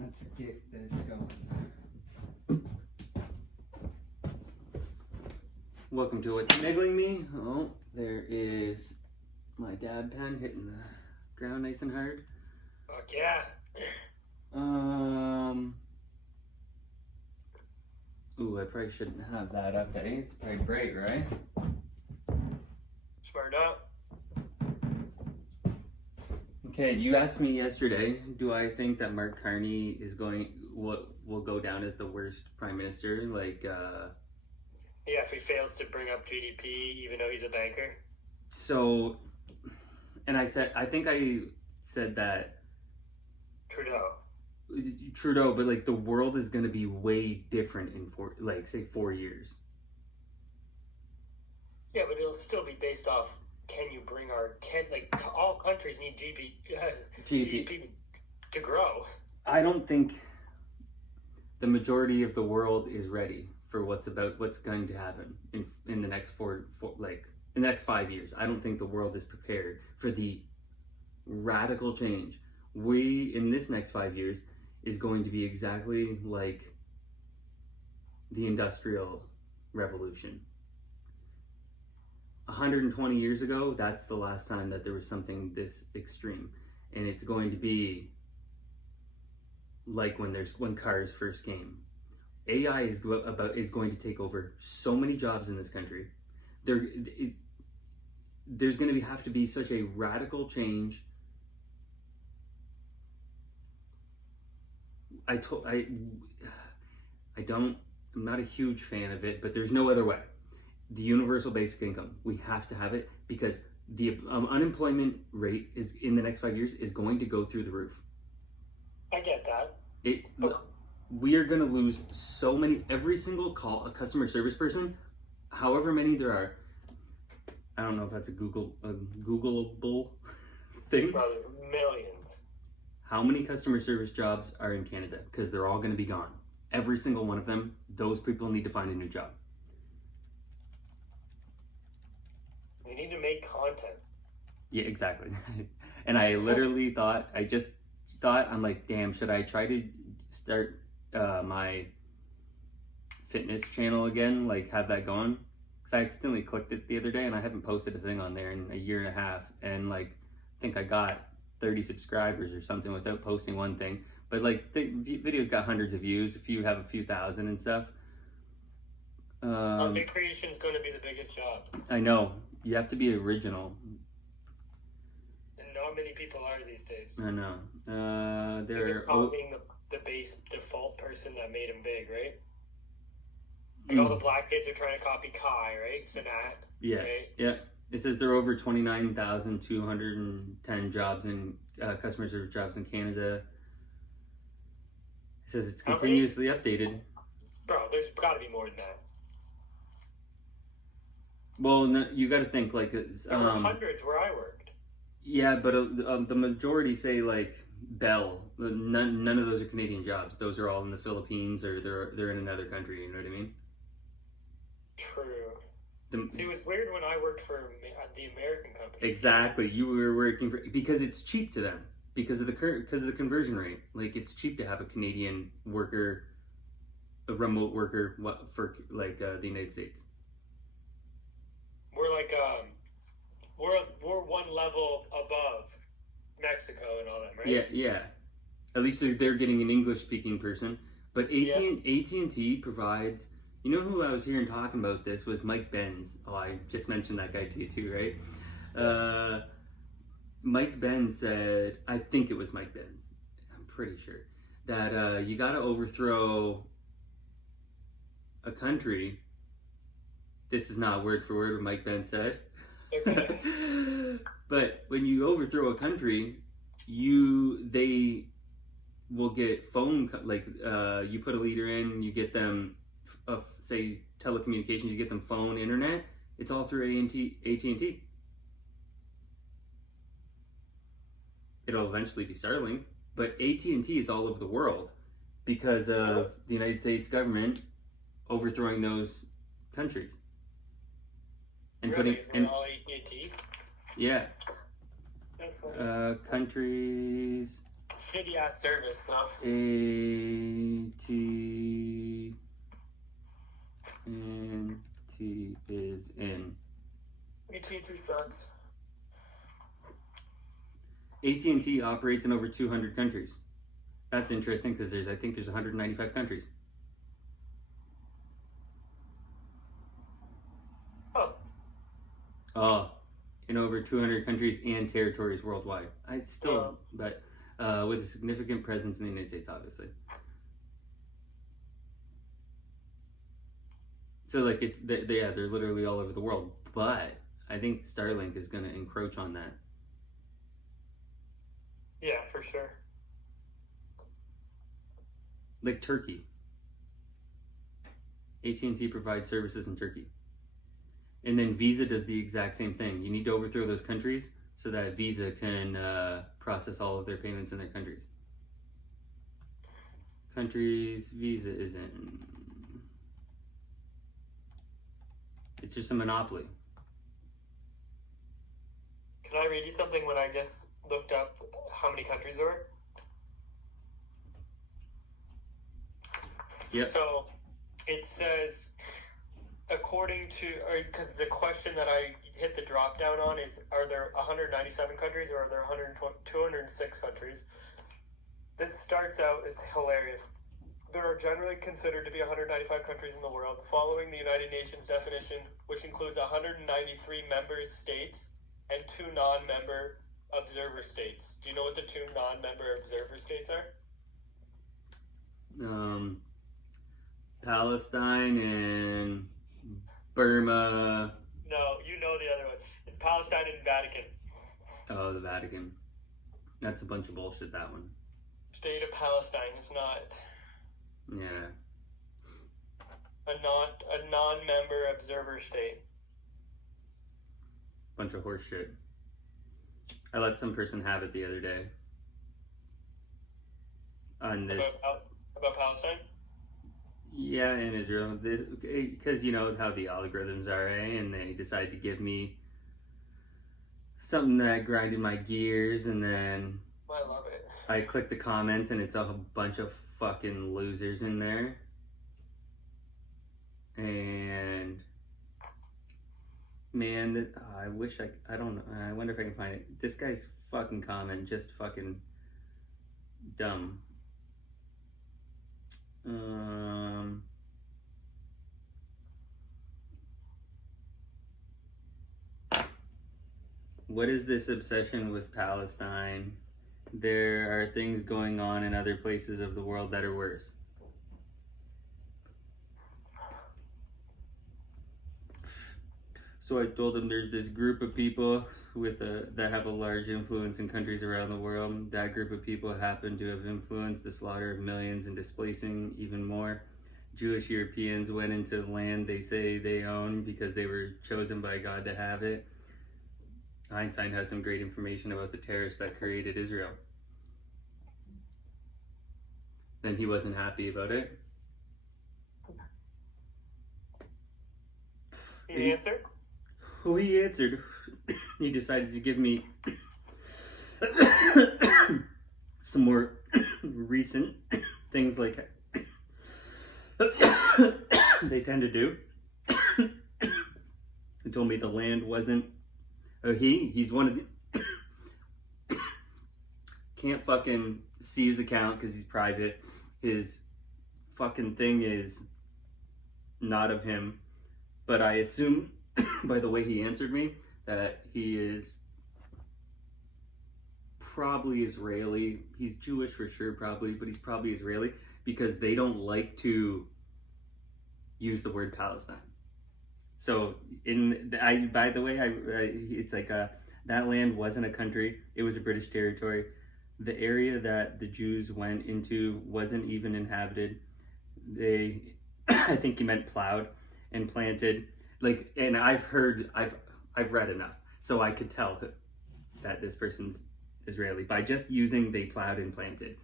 Let's get this going. Welcome to What's Niggling Me. Oh, there is my dab pen hitting the ground nice and hard. Fuck yeah. Ooh, I probably shouldn't have that up, eh? It's probably bright, right? Smart up. Okay, you asked me yesterday, do I think that Mark Carney is what will go down as the worst prime minister? Yeah, if he fails to bring up GDP, even though he's a banker. So, and I think I said that Trudeau, but like the world is going to be way different in 4 years. Yeah, but it'll still be based off, all countries need GDP to grow. I don't think the majority of the world is ready for what's going to happen in the next in the next 5 years. I don't think the world is prepared for the radical change. In this next 5 years is going to be exactly like the Industrial Revolution. 120 years ago, that's the last time that there was something this extreme. And it's going to be like when cars first came. AI is going to take over so many jobs in this country. There's going to have to be such a radical change. I'm not a huge fan of it, but there's no other way. The universal basic income, we have to have it because the unemployment rate in the next 5 years is going to go through the roof. I get that. We are going to lose so many, every single a customer service person, however many there are. I don't know if that's a Googleable thing. Well, there's millions. How many customer service jobs are in Canada? Because they're all going to be gone. Every single one of them, those people need to find a new job. We need to make content. Yeah, exactly. And I literally I'm like, damn, should I try to start my fitness channel again? Like, have that going? Because I accidentally clicked it the other day and I haven't posted a thing on there in a year and a half. And like, I think I got 30 subscribers or something without posting one thing. But like, the videos got hundreds of views. A few have a few thousand and stuff. Content creation is going to be the biggest job. I know. You have to be original. And not many people are these days. I know. It's being the base default person that made him big, right? Like all the black kids are trying to copy Kai, right? Sanat. Yeah. Right? Yeah. It says there are over 29,210 jobs in customer service jobs in Canada. It says it's continuously updated. Bro, there's got to be more than that. Well, no, you got to think like there were hundreds where I worked. Yeah, but the majority say like Bell. None of those are Canadian jobs. Those are all in the Philippines or they're in another country. You know what I mean? True. See, it was weird when I worked for the American company. Exactly, you were working because it's cheap to them because of the conversion rate. Like it's cheap to have a Canadian worker, a remote worker for the United States. We're like we're one level above Mexico and all that, right? Yeah. At least they're getting an English-speaking person. But AT&T provides. You know who I was hearing talking about this was Mike Benz. Oh, I just mentioned that guy to you too, right? Mike Benz said, I think it was Mike Benz. I'm pretty sure that you got to overthrow a country. This is not word for word what Mike Benz said. Okay. But when you overthrow a country, they will get phone you put a leader in, you get them say telecommunications, you get them phone, internet. It's all through AT&T. It'll eventually be Starlink, but AT&T is all over the world because of the United States government overthrowing those countries. And really? putting all AT&T? Yeah. That's funny. Countries. shitty ass service, so. AT&T is in. AT&T sucks. AT&T operates in over 200 countries. That's interesting because I think there's 195 countries. Oh, in over 200 countries and territories worldwide. But with a significant presence in the United States, obviously. So like they're literally all over the world. But I think Starlink is going to encroach on that. Yeah, for sure. Like Turkey. AT&T provides services in Turkey. And then Visa does the exact same thing. You need to overthrow those countries so that Visa can process all of their payments in their countries. Countries Visa is in. It's just a monopoly. Can I read you something when I just looked up how many countries there were? Yep. So it says, according to, because the question that I hit the drop down on is, are there 197 countries or are there 206 countries? This starts out, it's hilarious. There are generally considered to be 195 countries in the world, following the United Nations definition, which includes 193 member states and 2 non-member observer states. Do you know what the 2 non-member observer states are? Palestine and Burma. No, you know the other one. It's Palestine and Vatican. Oh, the Vatican. That's a bunch of bullshit, that one. State of Palestine is not. Yeah. A non-member observer state. Bunch of horse shit. I let some person have it the other day. On this. About Palestine? Yeah, in Israel. Because you know how the algorithms are, eh? And they decide to give me something that grinded my gears, and then I love it. I click the comments, and it's a bunch of fucking losers in there. And man, I wish I don't know. I wonder if I can find it. This guy's fucking comment just fucking dumb. What is this obsession with Palestine? There are things going on in other places of the world that are worse. So I told him there's this group of people that have a large influence in countries around the world. That group of people happen to have influenced the slaughter of millions and displacing even more. Jewish Europeans went into the land they say they own because they were chosen by God to have it. Einstein has some great information about the terrorists that created Israel. Then he wasn't happy about it. He answered? Well, he answered. He decided to give me some more recent things like they tend to do. He told me the land wasn't. He's one of the. Can't fucking see his account because he's private. His fucking thing is not of him. But I assume, by the way he answered me, that he is probably Israeli. He's Jewish for sure, probably, but he's probably Israeli because they don't like to use the word Palestine. So, by the way, it's like that land wasn't a country; it was a British territory. The area that the Jews went into wasn't even inhabited. I think he meant plowed and planted. Like, and I've read enough, so I could tell that this person's Israeli by just using they plowed and planted.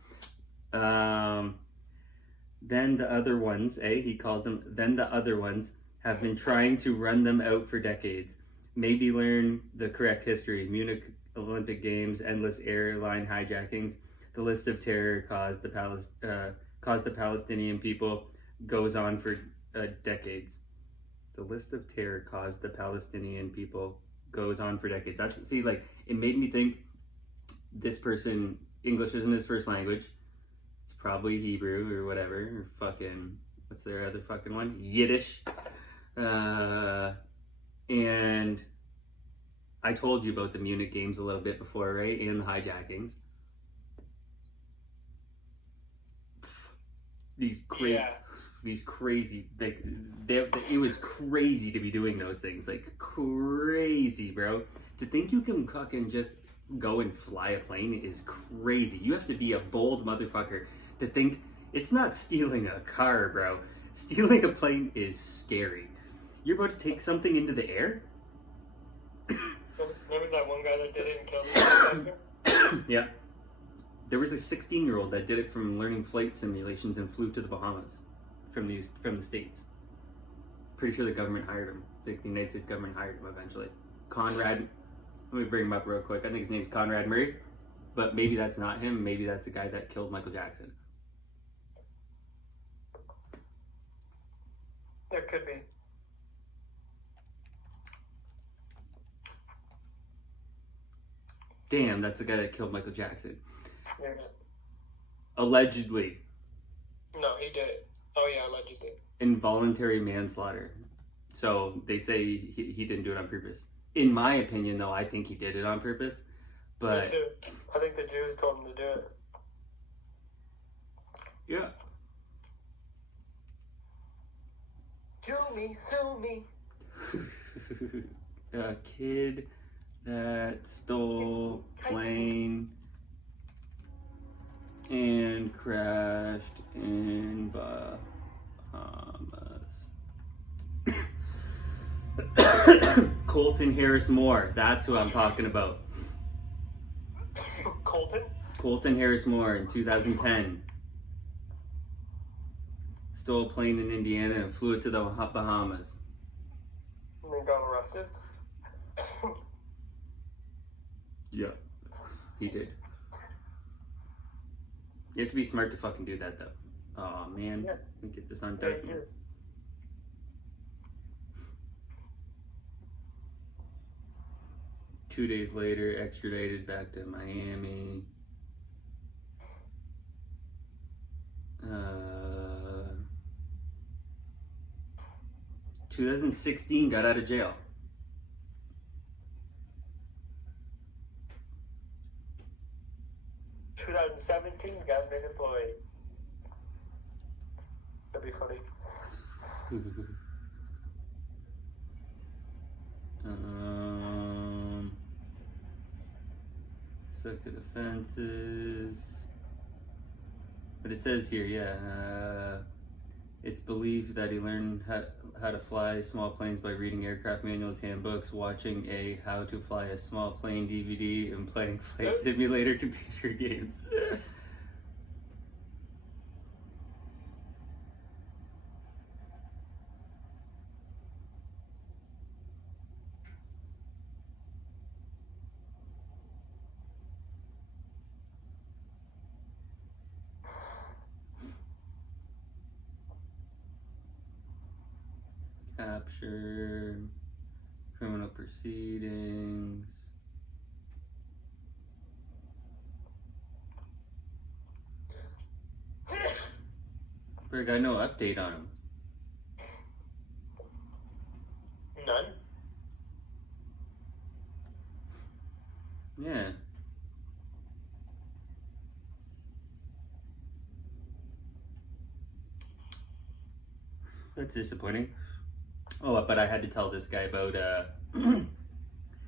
Then the other ones, he calls them. Then the other ones have been trying to run them out for decades. Maybe learn the correct history. Munich Olympic Games, endless airline hijackings. The list of terror caused the Palestinian people goes on for decades. The list of terror caused the Palestinian people goes on for decades. That's, see, like, it made me think this person, English isn't his first language. It's probably Hebrew or whatever, or fucking, what's their other fucking one? Yiddish. And I told you about the Munich games a little bit before, right? And the hijackings. These crazy, like, it was crazy to be doing those things, like, crazy, bro. To think you can fucking just go and fly a plane is crazy. You have to be a bold motherfucker to think. It's not stealing a car, bro. Stealing a plane is scary. You're about to take something into the air? Remember that one guy that did it and killed himself? Yeah. There was a 16-year-old that did it from learning flight simulations and flew to the Bahamas from the States. Pretty sure the government hired him. Like, the United States government hired him eventually. Conrad, let me bring him up real quick. I think his name's Conrad Murray, but maybe that's not him. Maybe that's the guy that killed Michael Jackson. That could be. Damn, that's the guy that killed Michael Jackson. Yeah. Allegedly. No, he did. Oh yeah, allegedly. Involuntary manslaughter. So they say he didn't do it on purpose. In my opinion, though, I think he did it on purpose. But me too. I think the Jews told him to do it. Yeah. Kill me, sue me. A kid that stole plane and crashed in Bahamas. Colton Harris Moore. That's who I'm talking about. Colton Harris Moore in 2010. Stole a plane in Indiana and flew it to the Bahamas. And then got arrested? Yeah, he did. You have to be smart to fucking do that, though. Oh man, Yeah. let me get this on dark. Yeah, 2 days later, extradited back to Miami. 2016, got out of jail. got made employee. That'd be funny. Suspected offenses. But it says here, yeah, it's believed that he learned how to fly small planes by reading aircraft manuals, handbooks, watching a How to Fly a Small Plane DVD, and playing flight simulator computer games. Capture, criminal proceedings. Brig, I no update on him. None? Yeah. That's disappointing. Oh, but I had to tell this guy about,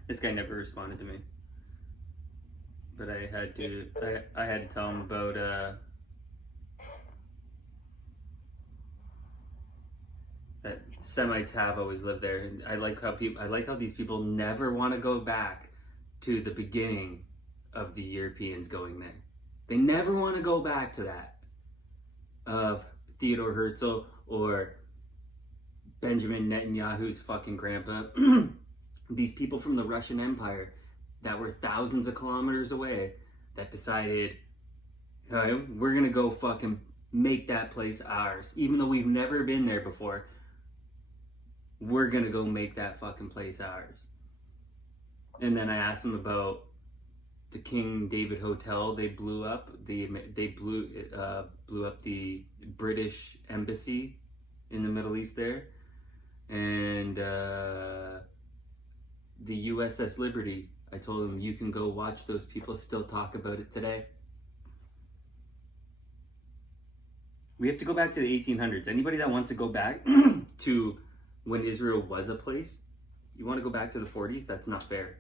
this guy never responded to me. But I had to tell him about, that Semites have always lived there. And I like how these people never want to go back to the beginning of the Europeans going there. They never want to go back to that. Of Theodore Herzl or Benjamin Netanyahu's fucking grandpa. These people from the Russian Empire that were thousands of kilometers away that decided, We're gonna go fucking make that place ours. Even though we've never been there before, we're gonna go make that fucking place ours. And then I asked them about the King David Hotel they blew up. They blew up the British embassy in the Middle East there. And the USS Liberty. I told them, you can go watch those people still talk about it today. We have to go back to the 1800s. Anybody that wants to go back to when Israel was a place, you want to go back to the 40s? That's not fair.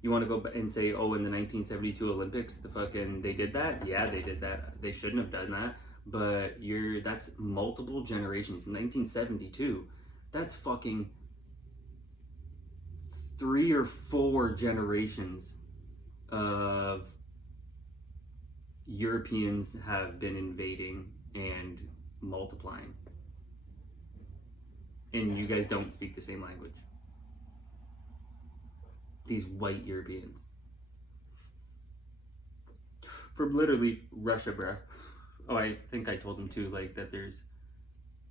You want to go and say, oh, in the 1972 Olympics, they did that? Yeah, they did that. They shouldn't have done that. But that's multiple generations. 1972, that's fucking 3 or 4 generations of Europeans have been invading and multiplying. And you guys don't speak the same language. These white Europeans. From literally Russia, bruh. Oh, I think I told them too, like, that there's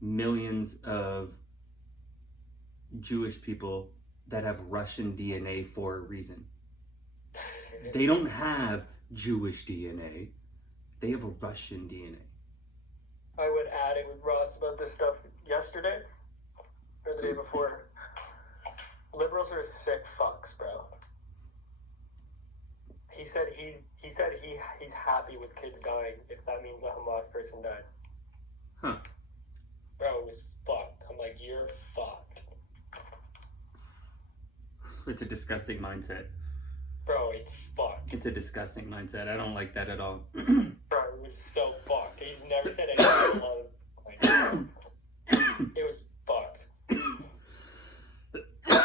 millions of Jewish people that have Russian DNA for a reason. They don't have Jewish DNA. They have a Russian DNA. I would add it with Ross about this stuff yesterday or the day before. Liberals are sick fucks, bro. He said he's happy with kids dying if that means a Hamas person died. Huh. Bro, it was fucked. I'm like, you're fucked. It's a disgusting mindset. Bro, it's fucked. It's a disgusting mindset. I don't like that at all. Bro, it was so fucked. He's never said anything alone. It was fucked.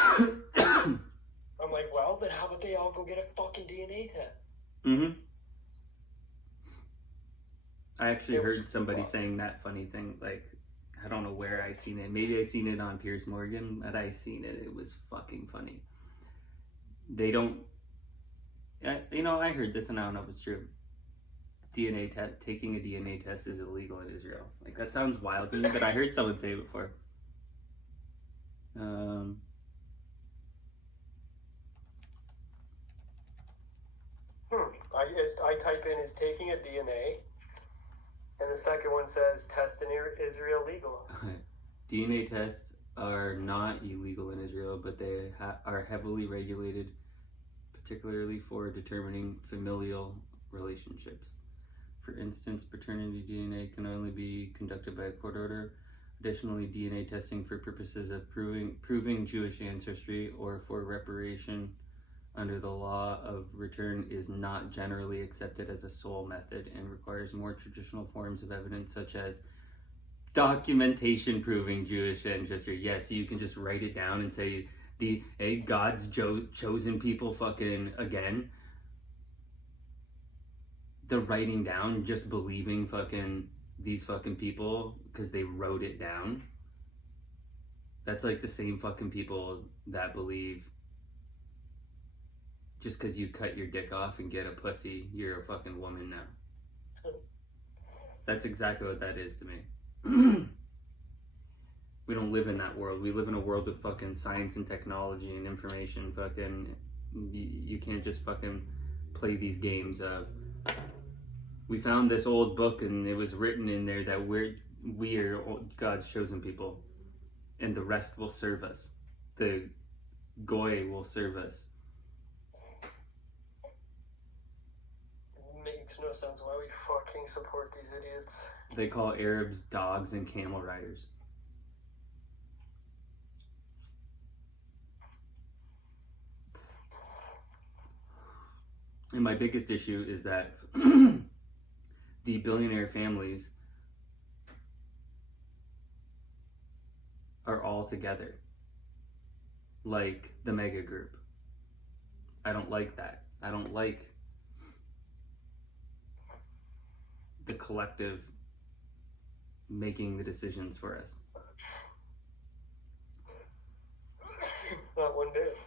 I'm like, well, then how about they all go get a fucking DNA test? Mm-hmm. I actually heard somebody saying that funny thing. Like, I don't know where I seen it. Maybe I seen it on Piers Morgan, but I seen it. It was fucking funny. They don't... I heard this and I don't know if it's true. Taking a DNA test is illegal in Israel. Like, that sounds wild to me, but I heard someone say it before. I type in is taking a DNA, and the second one says test in Israel legal. DNA tests are not illegal in Israel, but they are heavily regulated, particularly for determining familial relationships. For instance, paternity DNA can only be conducted by a court order. Additionally, DNA testing for purposes of proving Jewish ancestry or for reparation under the law of return is not generally accepted as a sole method and requires more traditional forms of evidence such as documentation proving Jewish ancestry. Yes, you can just write it down and say God's chosen people fucking again. The writing down, just believing fucking these fucking people because they wrote it down. That's like the same fucking people that believe just because you cut your dick off and get a pussy, you're a fucking woman now. That's exactly what that is to me. We don't live in that world. We live in a world of fucking science and technology and information. Fucking, you can't just fucking play these games of, we found this old book and it was written in there that we are God's chosen people and the rest will serve us. The goy will serve us. Makes no sense why we fucking support these idiots. They call Arabs dogs and camel riders. And my biggest issue is that the billionaire families are all together, like the mega group. I don't like that. I don't like the collective making the decisions for us. Not one bit.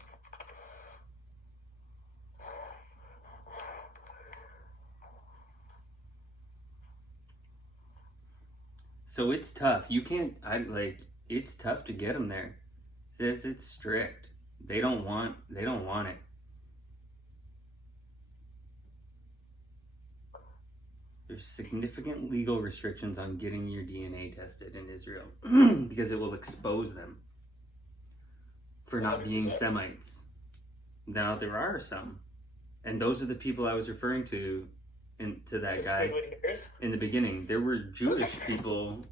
So it's tough. You can't. It's tough to get them there. It says it's strict. They don't want it. There's significant legal restrictions on getting your DNA tested in Israel because it will expose them for not being Semites. Now there are some, and those are the people I was referring to, to that guy in the beginning. There were Jewish people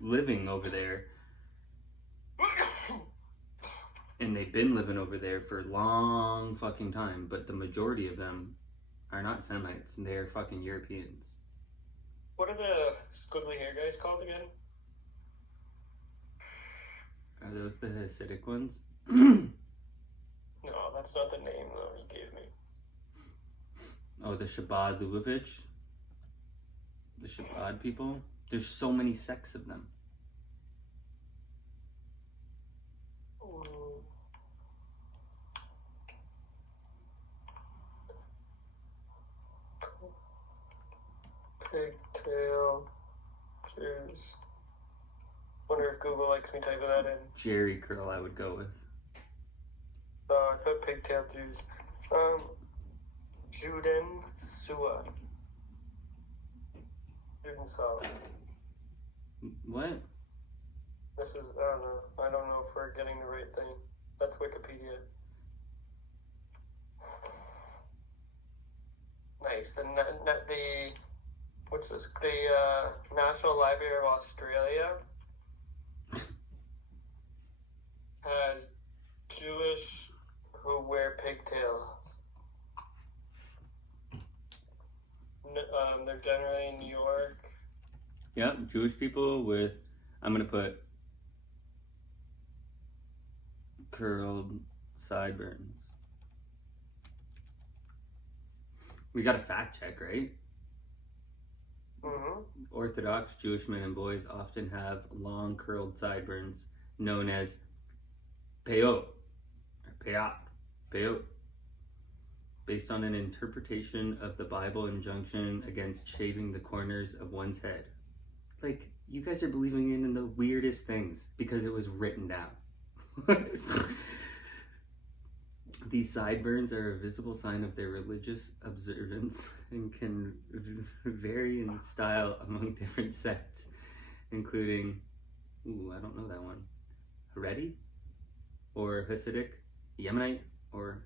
living over there, and they've been living over there for a long fucking time. But the majority of them are not Semites, and they are fucking Europeans. What are the squiggly hair guys called again? Are those the Hasidic ones? No, that's not the name that you gave me. Oh, the Shabbat Lubavitch? The Shabbat people? There's so many sects of them. Pigtail Jews. Wonder if Google likes me typing that in. Jerry curl, I would go with. I put pigtail Jews. Juden Sua. Juden Saw. What? This is, I don't know. I don't know if we're getting the right thing. That's Wikipedia. Nice. The what's this? The National Library of Australia has Jewish who wear pigtails. They're generally in New York. Yep, Jewish people with, I'm going to put curled sideburns. We got a fact check, right? Mm-hmm. Orthodox Jewish men and boys often have long curled sideburns known as peyot, or peyot, based on an interpretation of the Bible injunction against shaving the corners of one's head. Like, you guys are believing in the weirdest things because it was written down. These sideburns are a visible sign of their religious observance and can vary in style among different sects, including, I don't know that one, Haredi, or Hasidic, Yemenite, or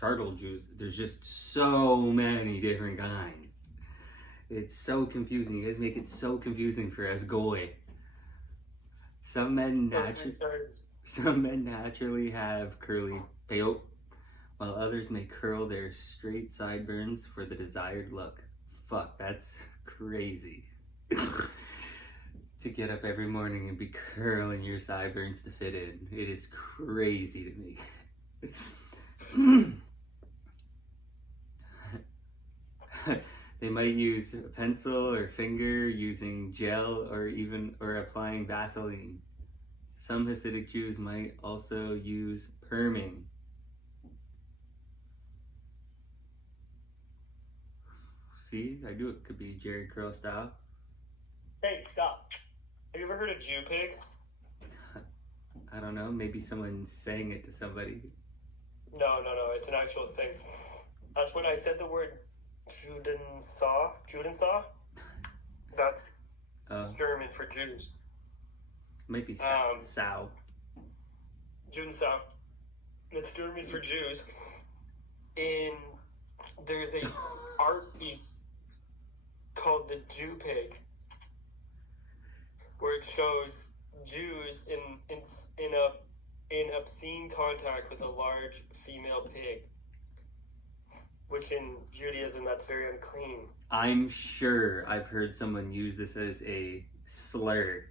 Shardal Jews. There's just so many different kinds. It's so confusing. You guys make it so confusing for us goy. Some men naturally have curly peyot, while others may curl their straight sideburns for the desired look. Fuck, that's crazy. To get up every morning and be curling your sideburns to fit in. It is crazy to me. They might use a pencil or finger, using gel or applying Vaseline. Some Hasidic Jews might also use perming. See, I knew it could be Jerry Curl style. Hey, stop. Have you ever heard of Jew pig? I don't know, maybe someone saying it to somebody. No, it's an actual thing. That's when I said the word Judensaw. That's German for Jews. Might be Sow. Judensaw. It's German for Jews. There's a art piece called the Jew Pig, where it shows Jews in obscene contact with a large female pig, which in Judaism that's very unclean. I'm sure I've heard someone use this as a slur,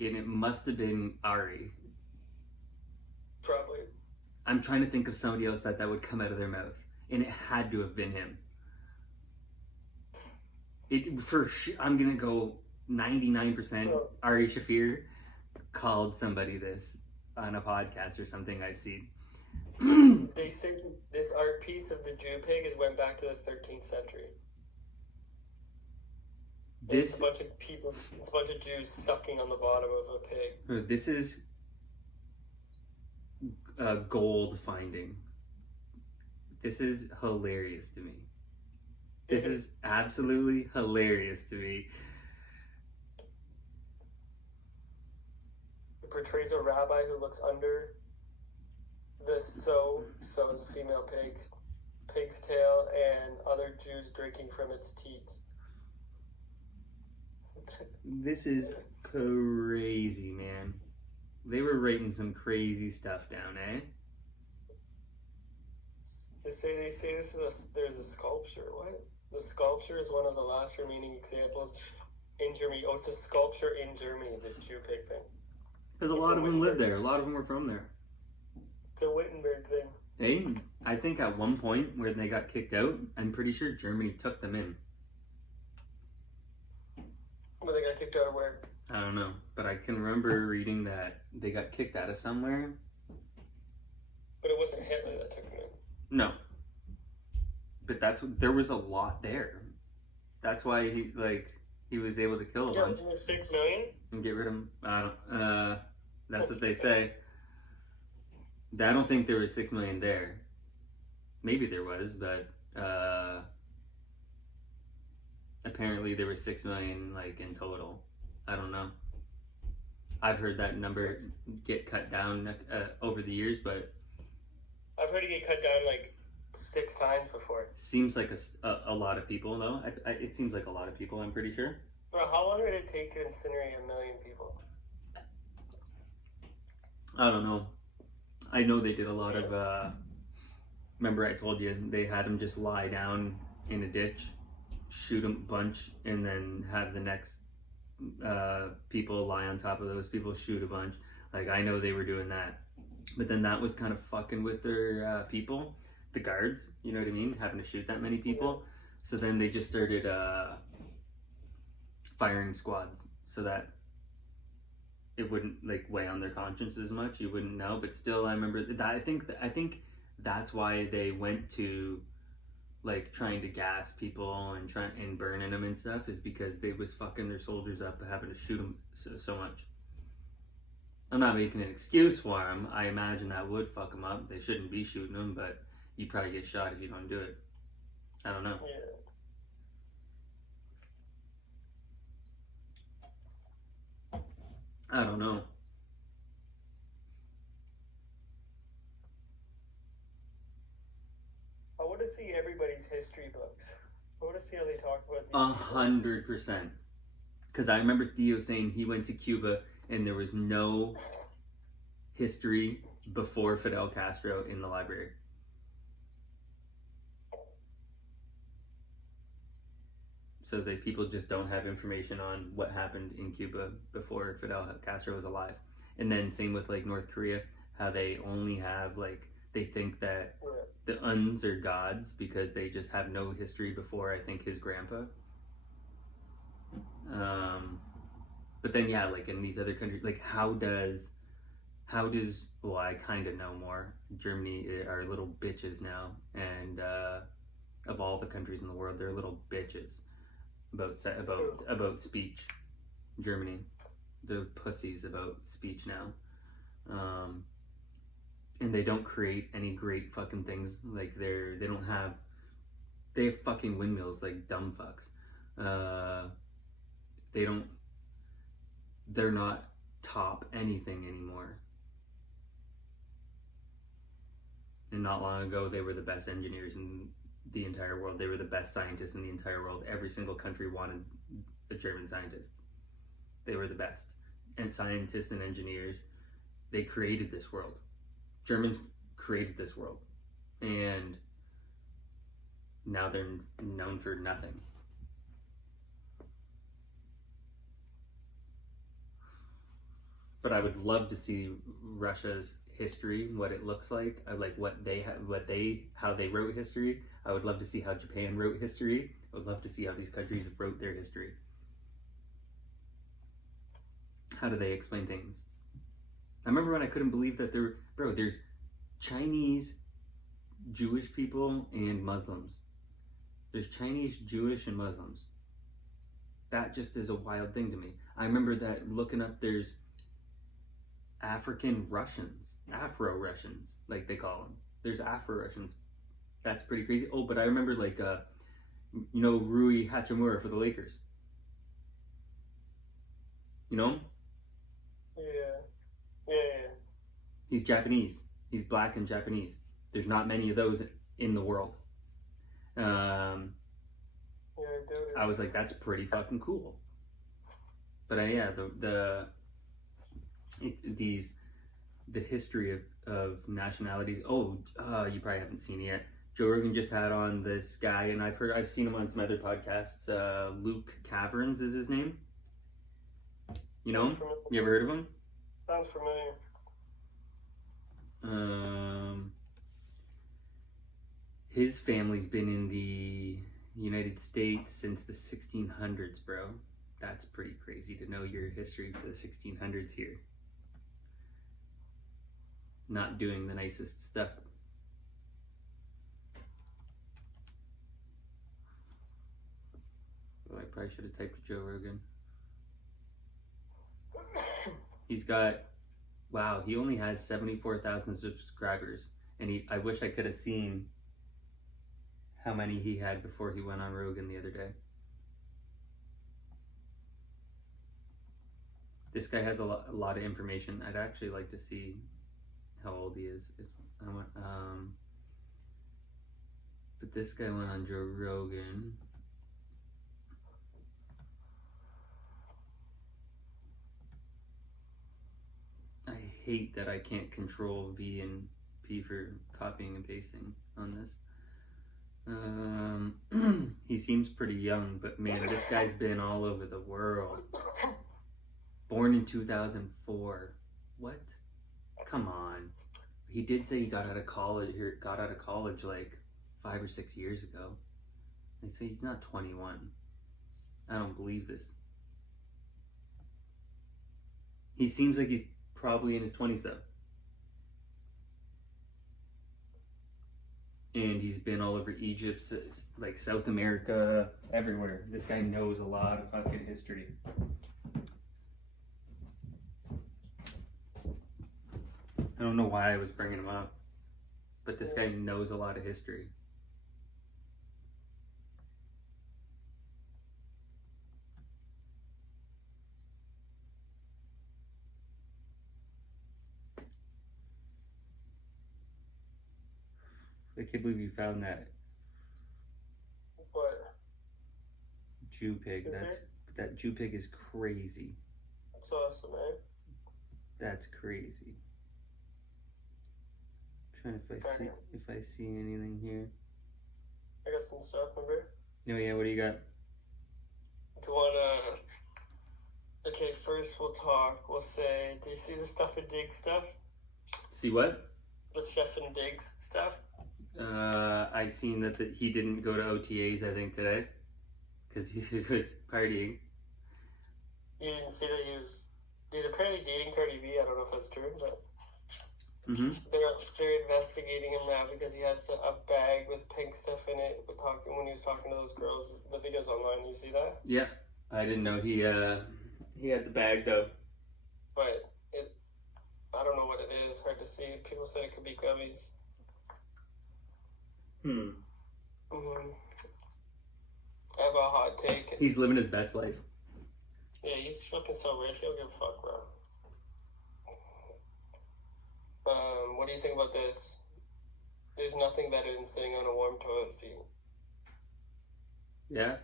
and it must have been Ari. Probably. I'm trying to think of somebody else that would come out of their mouth, and it had to have been him. I'm gonna go 99%. Ari Shafir called somebody this on a podcast or something I've seen. They say this art piece of the Jew pig went back to the 13th century. It's This a bunch of people. It's a bunch of Jews sucking on the bottom of a pig. this is gold finding. This is hilarious to me. This is absolutely hilarious to me. It portrays a rabbi who looks under the sow is a female pig's tail, and other Jews drinking from its teats. This is crazy, man. They were writing some crazy stuff down, eh? They say there's a sculpture. What? The sculpture is one of the last remaining examples in Germany. Oh, it's a sculpture in Germany, this Jew pig thing. Because a lot of them lived there. A lot of them were from there. It's a Wittenberg thing. Hey, I think at one point where they got kicked out, I'm pretty sure Germany took them in. Well, they got kicked out of where? I don't know. But I can remember reading that they got kicked out of somewhere. But it wasn't Hitler that took them in. No. But there was a lot there. That's why he was able to kill a bunch. Yeah, 6 million? And get rid of them. That's what they say. I don't think there was 6 million there. Maybe there was, but apparently there was 6 million in total. I don't know. I've heard that number get cut down over the years, but I've heard it get cut down 6 times before. Seems like a lot of people, though. It seems like a lot of people, I'm pretty sure. Bro, how long did it take to incinerate 1 million people? I don't know. I know they did a lot of, remember I told you, they had them just lie down in a ditch, shoot a bunch, and then have the next people lie on top of those people, shoot a bunch. I know they were doing that. But then that was kind of fucking with their people, the guards, you know what I mean? Having to shoot that many people. So then they just started firing squads so that it wouldn't weigh on their conscience as much. You wouldn't know, but still, I remember that. I think that's why they went to trying to gas people and burning them and stuff, is because they was fucking their soldiers up, having to shoot them so much. I'm not making an excuse for them. I imagine that would fuck them up. They shouldn't be shooting them, but you probably get shot if you don't do it. I don't know. Yeah. I don't know. I want to see everybody's history books. I want to see how they talk about these 100%. Because I remember Theo saying he went to Cuba and there was no history before Fidel Castro in the library. So that people just don't have information on what happened in Cuba before Fidel Castro was alive. And then same with North Korea, how they only have they think that the Uns are gods because they just have no history before, I think, his grandpa. But then in these other countries, how does well, I kind of know more. Germany are little bitches now, and of all the countries in the world, they're little bitches about speech. Germany, they're pussies about speech now, and they don't create any great fucking things. They have fucking windmills like dumb fucks. They're not top anything anymore. And not long ago, they were the best engineers in the entire world. They were the best scientists in the entire world. Every single country wanted the German scientists. They were the best. And scientists and engineers, they created this world. Germans created this world. And now they're known for nothing. But I would love to see Russia's history, what it looks like how they wrote history. I would love to see how Japan wrote history. I would love to see how these countries wrote their history. How do they explain things? I remember when I couldn't believe that there's Chinese, Jewish people, and Muslims. There's Chinese, Jewish, and Muslims. That just is a wild thing to me. I remember that looking up, there's African Russians, Afro Russians, like they call them. There's Afro Russians. That's pretty crazy. Oh, but I remember like, Rui Hachimura for the Lakers. You know? Yeah. He's Japanese. He's black and Japanese. There's not many of those in the world. I was like, that's pretty fucking cool. But the history of nationalities. Oh, you probably haven't seen it yet. Joe Rogan just had on this guy, and I've seen him on some other podcasts. Luke Caverns is his name. You know him? You ever heard of him? Sounds familiar. His family's been in the United States since the 1600s, bro. That's pretty crazy to know your history to the 1600s here. Not doing the nicest stuff. Oh, I probably should have typed Joe Rogan. He's got, wow, he only has 74,000 subscribers. And I wish I could have seen how many he had before he went on Rogan the other day. This guy has a lot of information. I'd actually like to see how old he is. But this guy went on Joe Rogan. I hate that I can't control V and P for copying and pasting on this. He seems pretty young, but man, this guy's been all over the world. Born in 2004. What? Come on. He did say he got out of college like 5 or 6 years ago. They say he's not 21. I don't believe this. He seems like he's probably in his 20s though. And he's been all over Egypt, like South America, everywhere. This guy knows a lot of fucking history. I don't know why I was bringing him up, but this guy knows a lot of history. I can't believe you found that. What? Jew pig. That Jew pig is crazy. That's awesome, man. That's crazy. I'm trying if I see anything here. I got some stuff, remember? Oh yeah, what do you got? Do you wanna? Okay, first we'll say, do you see the Stuff and Dig stuff? See what? The Chef and Diggs stuff. I seen that he didn't go to OTAs, I think, today, because he was partying. You didn't see that he's apparently dating Cardi B. I don't know if that's true, but they're investigating him now because he had a bag with pink stuff in it. When he was talking to those girls, the video's online. You see that? Yeah, I didn't know he had the bag though. But I don't know what it is. Hard to see. People said it could be gummies. I have a hot take. He's living his best life. Yeah, he's fucking so rich. He don't give a fuck, bro. What do you think about this? There's nothing better than sitting on a warm toilet seat. Yeah.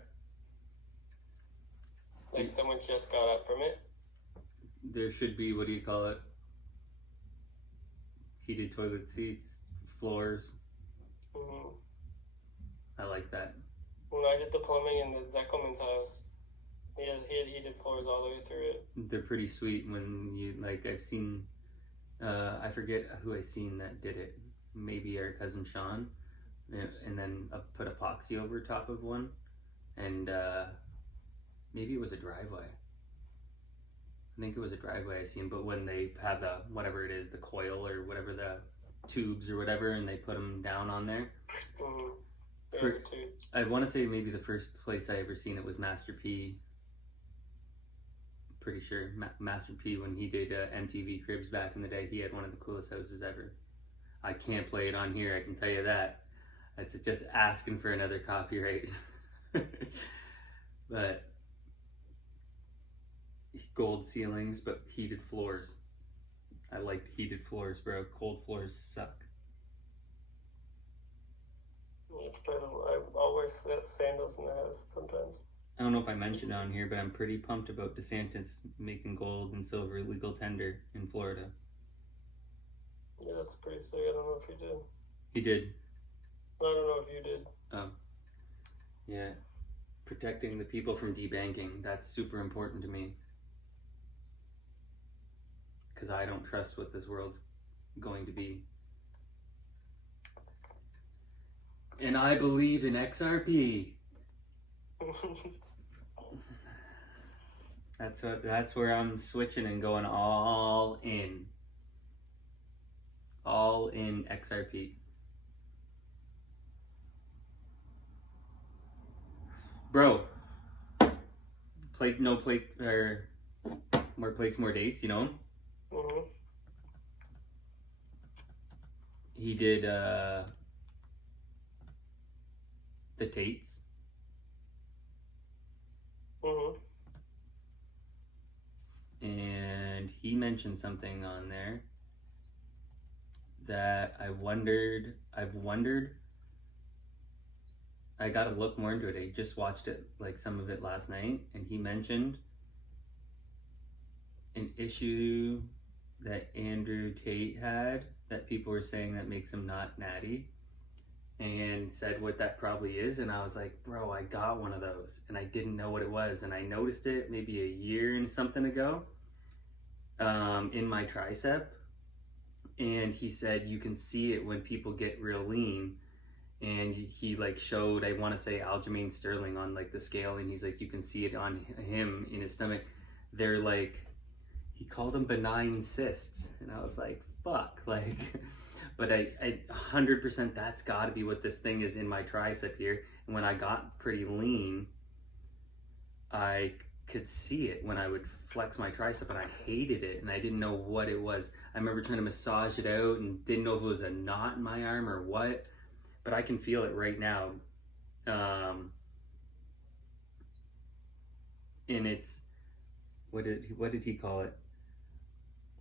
Like someone just got up from it. There should be, what do you call it? Heated toilet seats, floors. I like that. When I did the plumbing in the Zeckelman's house, he had heated floors all the way through it. They're pretty sweet when you, like, I've seen, I forget who I seen that did it. Maybe our cousin Sean, and then put epoxy over top of one, and maybe it was a driveway. I think it was a driveway I seen, but when they have the, whatever it is, the coil or whatever, the tubes or whatever, and they put them down on there. Mm-hmm. I want to say maybe the first place I ever seen it was Master P, pretty sure. Master P, when he did MTV Cribs back in the day, he had one of the coolest houses ever. I can't play it on here, I can tell you that. That's just asking for another copyright. But gold ceilings, but heated floors. I like heated floors, bro. Cold floors suck. I'll wear sandals in the house sometimes. I don't know if I mentioned it on here, but I'm pretty pumped about DeSantis making gold and silver legal tender in Florida. Yeah, that's pretty sick. I don't know if he did. He did. I don't know if you did. Oh. Yeah. Protecting the people from debanking. That's super important to me. Because I don't trust what this world's going to be. And I believe in XRP. That's where I'm switching and going all in. All in XRP. Bro. More plates, more dates, you know? Mm-hmm. He did the Tates. Mm-hmm. And he mentioned something on there that I've wondered, I gotta look more into it. I just watched it, like some of it last night, and he mentioned an issue that Andrew Tate had that people were saying that makes him not natty, and said what that probably is. And I was like, bro, I got one of those and I didn't know what it was, and I noticed it maybe a year and something ago in my tricep. And he said you can see it when people get real lean. And he like showed, I want to say Aljamain Sterling on like the scale, and he's like, you can see it on him in his stomach. They're like, he called them benign cysts, and I was like, fuck, like. But I 100% that's got to be what this thing is in my tricep here. And when I got pretty lean, I could see it when I would flex my tricep, and I hated it, and I didn't know what it was. I remember trying to massage it out and didn't know if it was a knot in my arm or what. But I can feel it right now. And it's, what did he call it?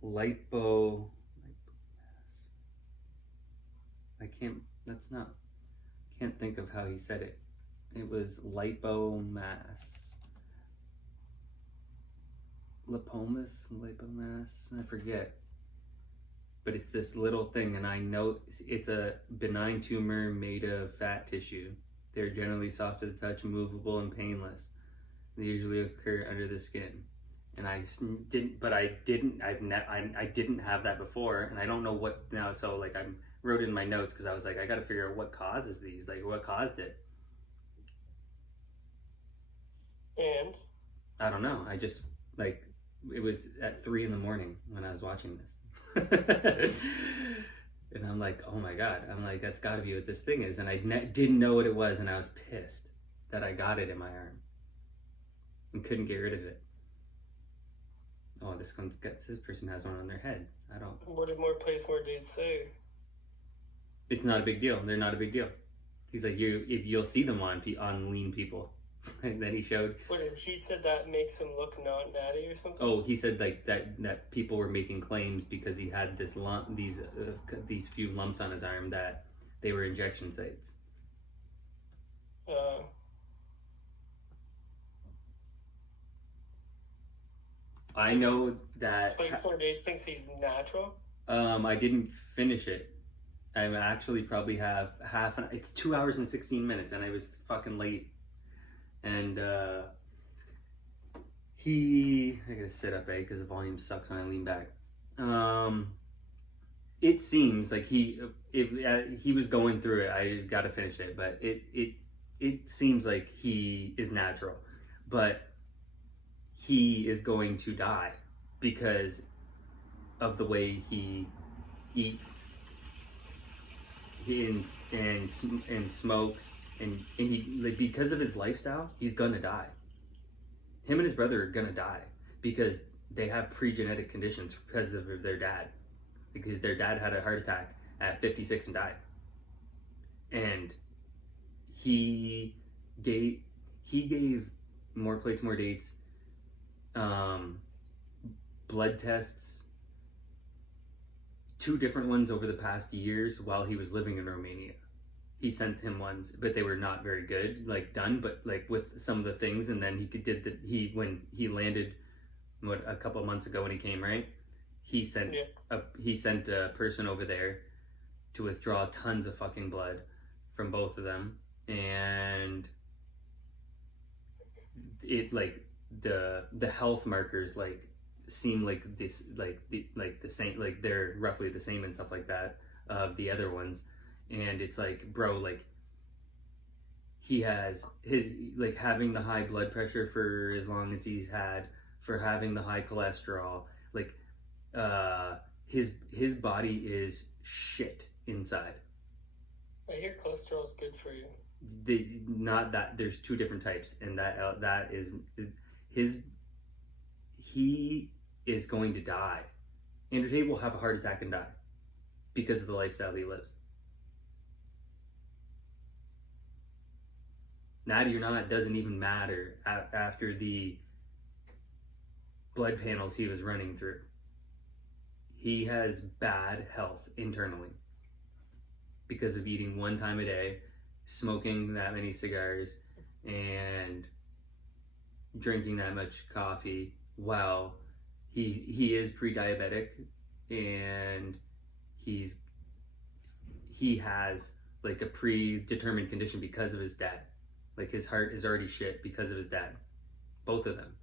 Lipo mass. I can't think of how he said it. It was lipomass. Lipomass, I forget. But it's this little thing, and I know it's a benign tumor made of fat tissue. They're generally soft to the touch, movable, and painless. They usually occur under the skin. And I didn't have that before, and I don't know what now. So like I wrote it in my notes because I was like, I got to figure out what causes these, like what caused it. And I don't know. I just like it was at 3 a.m. when I was watching this. And I'm like, oh my god, I'm like, that's got to be what this thing is. And I didn't know what it was, and I was pissed that I got it in my arm and couldn't get rid of it. Oh, this person has one on their head. I don't. What did more plates, more dates say? It's not a big deal. They're not a big deal. He's like, you'll see them on lean people. And then he showed. What, he said that makes him look not natty or something? Oh, he said like that people were making claims because he had this these few lumps on his arm that they were injection sites. I know that. Plate 4 days thinks he's natural. I didn't finish it. I actually probably have it's 2 hours and 16 minutes, and I was fucking late. And I gotta sit up, because the volume sucks when I lean back. It seems like he was going through it. I gotta finish it, but it seems like he is natural, but he is going to die because of the way he eats and smokes. And he, like, because of his lifestyle, he's gonna die. Him and his brother are gonna die because they have pre-genetic conditions because of their dad, because their dad had a heart attack at 56 and died, and he gave more plates, more dates, blood tests, 2 different ones over the past years while he was living in Romania. He sent him ones, but they were not very good, like done, but like with some of the things. And then when he landed, a couple of months ago when he came, right? He sent a person over there to withdraw tons of fucking blood from both of them, and it like the health markers like seem like this like the same, like they're roughly the same and stuff like that of the other ones. And it's like, bro, like he has his, like, having the high blood pressure for as long as he's had, for having the high cholesterol, like his body is shit inside. I hear cholesterol's good for you. Not that, there's 2 different types, and that is he is going to die. Andrew Tate will have a heart attack and die because of the lifestyle he lives. Natty or not, it doesn't even matter after the blood panels he was running through. He has bad health internally because of eating 1 time a day, smoking that many cigars, and drinking that much coffee. While he is pre-diabetic, and he has like a predetermined condition because of his dad. Like his heart is already shit because of his dad. Both of them.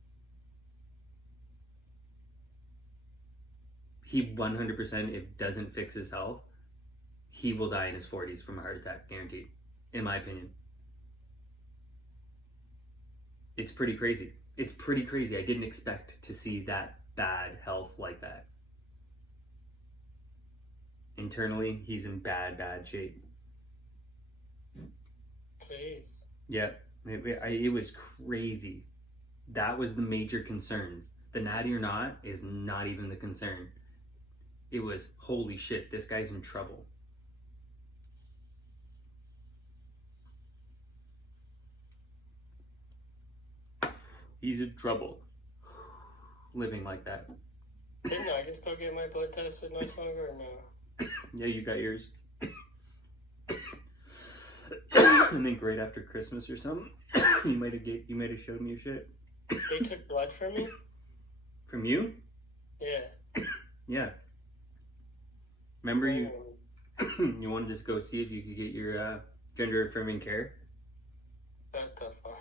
He 100%, if doesn't fix his health, he will die in his 40s from a heart attack, guaranteed, in my opinion. It's pretty crazy. It's pretty crazy. I didn't expect to see that bad health like that. Internally, he's in bad shape. Jeez. Yeah, it was crazy. That was the major concerns. The natty or not is not even the concern. It was, holy shit, this guy's in trouble. He's in trouble. Living like that. Didn't I just go get my blood tested not long ago, or no? Yeah, you got yours. I think right after Christmas or something. you might have showed me your shit. They took blood from me? From you? Yeah. Yeah. Remember you wanted to just go see if you could get your gender affirming care? What the fuck?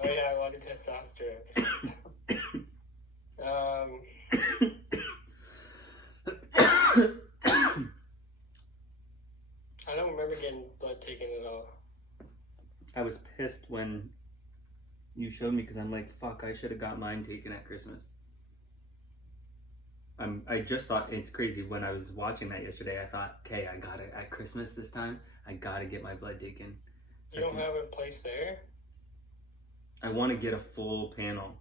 Oh yeah, I wanted testosterone. I don't remember getting blood taken at all. I was pissed when you showed me, because I'm like, fuck, I should have got mine taken at Christmas. I just thought, it's crazy, when I was watching that yesterday, I thought, okay, I got it at Christmas this time. I gotta get my blood taken. So you don't have a place there? I want to get a full panel.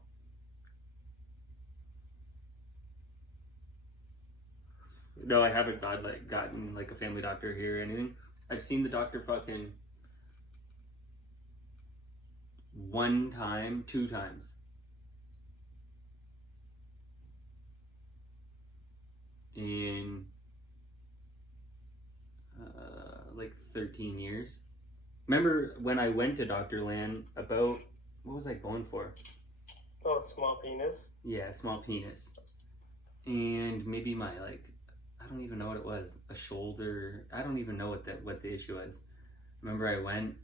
No, I haven't gotten like a family doctor here or anything. I've seen the doctor fucking 1 time, 2 times. In like 13 years. Remember when I went to Dr. Land about, what was I going for? Oh, small penis? Yeah, small penis. And maybe my, like, I don't even know what it was. A shoulder. I don't even know what the issue was. Remember I went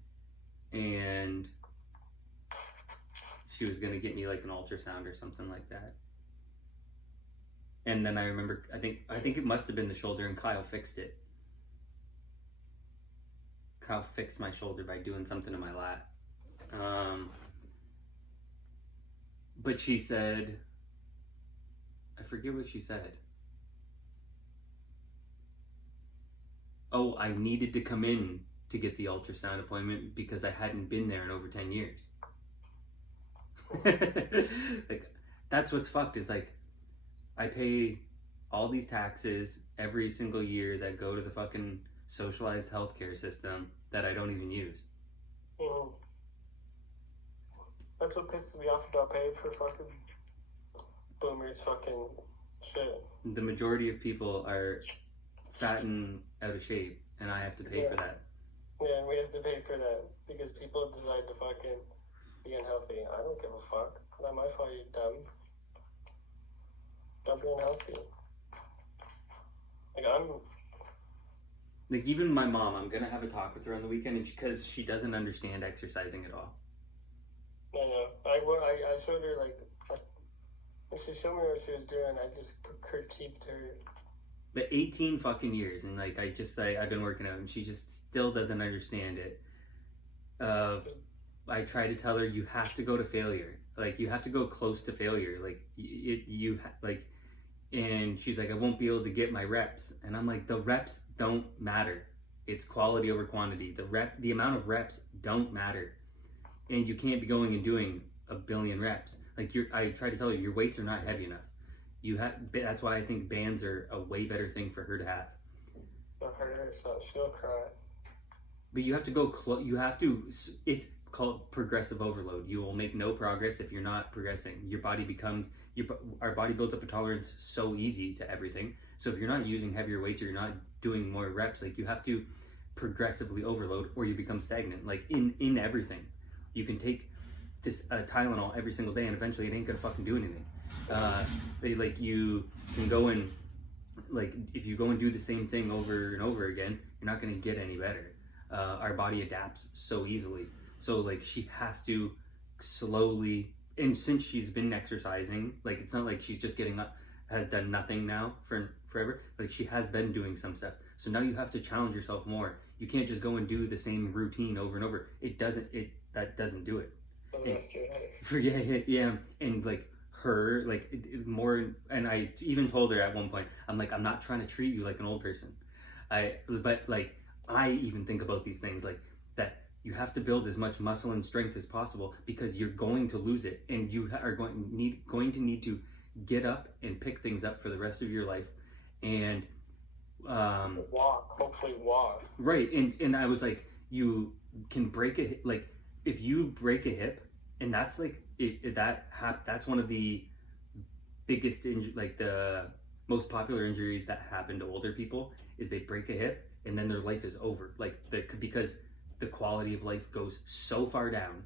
and she was going to get me like an ultrasound or something like that. And then I remember, I think it must have been the shoulder, and Kyle fixed it. Kyle fixed my shoulder by doing something to my lat. But she said, I forget what she said. Oh, I needed to come in to get the ultrasound appointment because I hadn't been there in over 10 years. Like, that's what's fucked is like, I pay all these taxes every single year that go to the fucking socialized healthcare system that I don't even use. Mm. That's what pisses me off about paying for fucking boomers fucking shit. The majority of people are fat and out of shape, and I have to pay for that. Yeah, and we have to pay for that because people decide to fucking be unhealthy. I don't give a fuck. Not my fault you're dumb. Don't be unhealthy. Like, Like, even my mom, I'm gonna have a talk with her on the weekend, and because she doesn't understand exercising at all. I know. I showed her, like, she showed me what she was doing. I just critiqued her. But 18 fucking years, and like I've been working out, and she just still doesn't understand it. I try to tell her you have to go to failure, like you have to go close to failure, like and she's like, I won't be able to get my reps, and I'm like, the reps don't matter. It's quality over quantity. The amount of reps don't matter, and you can't be going and doing a billion reps. Like I try to tell her your weights are not heavy enough. That's why I think bands are a way better thing for her to have. She'll cry. But you have to go it's called progressive overload. You will make no progress if you're not progressing. Our body builds up a tolerance so easy to everything. So if you're not using heavier weights or you're not doing more reps, like you have to progressively overload or you become stagnant. Like in everything. You can take this Tylenol every single day and eventually it ain't gonna fucking do anything. Like you can go and like if you go and do the same thing over and over again, you're not going to get any better. Our body adapts so easily, so like she has to slowly, and since she's been exercising, like it's not like she's just getting up, has done nothing now for forever. Like she has been doing some stuff, so now you have to challenge yourself more. You can't just go and do the same routine over and over. That doesn't do it. Yeah, and like her, like more, and I even told her at one point, I'm like, I'm not trying to treat you like an old person. But like I even think about these things like that. You have to build as much muscle and strength as possible because you're going to lose it, and you are going to need to get up and pick things up for the rest of your life, and hopefully walk. Right, and I was like, you can break a like if you break a hip, and that's like that's one of the biggest like the most popular injuries that happen to older people is they break a hip and then their life is over, like because the quality of life goes so far down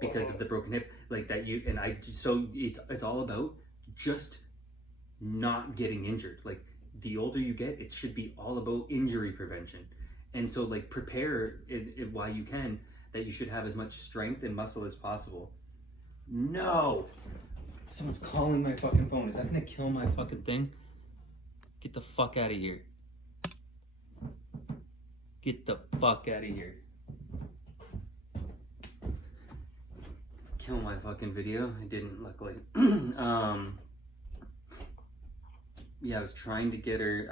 because of the broken hip, like that so it's all about just not getting injured. Like the older you get, it should be all about injury prevention, and so like prepare it while you can, that you should have as much strength and muscle as possible. No! Someone's calling my fucking phone. Is that gonna kill my fucking thing? Get the fuck out of here. Get the fuck out of here. Kill my fucking video. I didn't, luckily. Yeah, I was trying to get her.